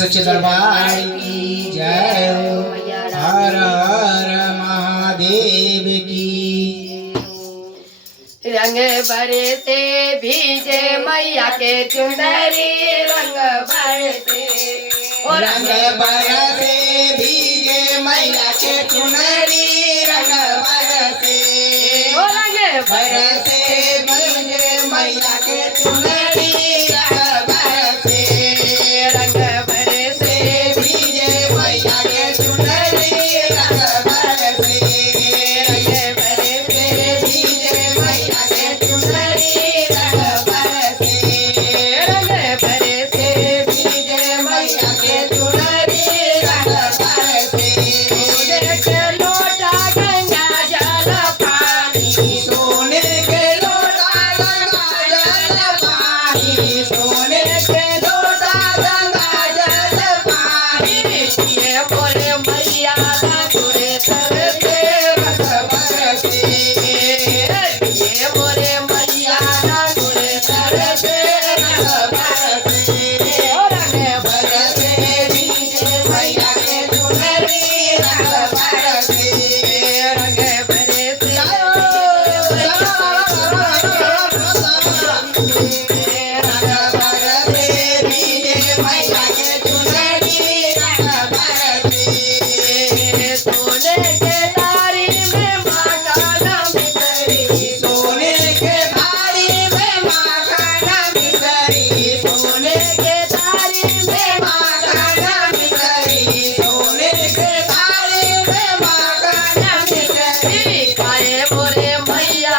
सच्चे दरबार की जय हो। हर हर महादेव की। रंग बरसे भीजे मैया के चुनरी रंग बरसे रंग बरसे भीगे मैया के चुनरी रंग बरसे रंग बरसे भीगे मैया के चुनरी रंग बरसे रंग बरसे भीगे मैया के चुनरी रंग बरसे रंग बरसे भीगे मैया के चुनरी रंग बरसे रंग बरसे भीगे मैया के चुनरी रंग बरसे लोटा गंगा जल पानी सोने के लोटा गंगा जल पानी सोने के लोटा गंगा जल पानी ये बोले मैया तुरे तरसे रंग बरसे ये बोले मैया तुरे तरसे रंग बरसे रंग बरसे भीगे मैया के चुनरी रंग बरसे रंग बरसे सोने के तारी में मांगा मितरी सोने के तारी में मांगा मितरी काहे बोले मैया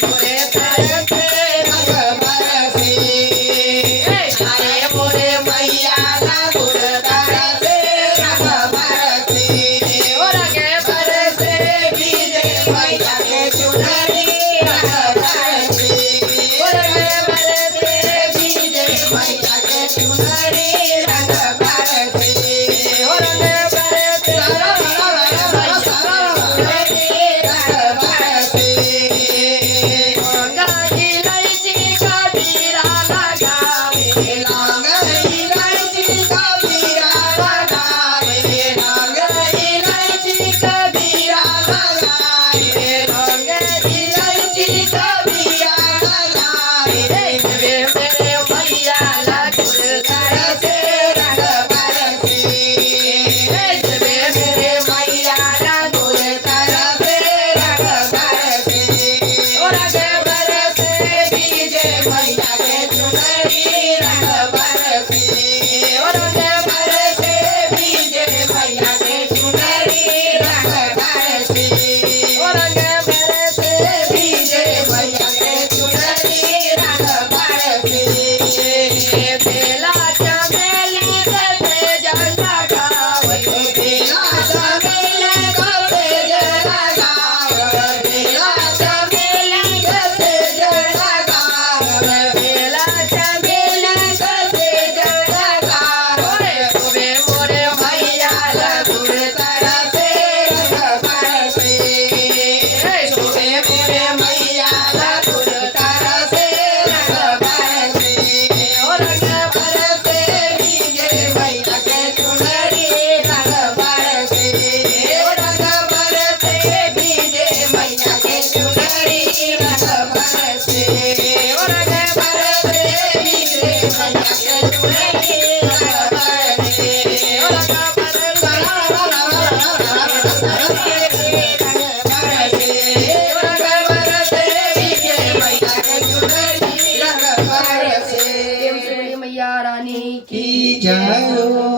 तुरे तरसे काहे बोले मैया तुरे तरसे रंग बरसे रंग बरसे रंग बरसे गंगा इलायची कबीरा लगावे रंग इलायची वे मेरे मैया तुरे तरसे वे मेरे मैया तुरे तरसे रंग बरसे मैया के चुनरी रंग बरसे रंग बरसे भीगे मैया के चुनरी रंग बरसे रंग बरसे भीगे मैया के चुनरी रंग बरसे बेला चमेली से जंगा गावे बेला चमेली से जला गाव बेला चमेली से जला गाव बेला चमेली से जंगा गावे वे मोरे मैया तुरे तरसे रंग बरसे सोहे मेरे मैया तुर तरसे रंग बरसे रंग बरसे भीगे मैया के चुनरी रंग बरसे भीगे मैया के चुनरी रंग बरसे भीगे मैया के चुनरी रंग मैया रानी की जय हो।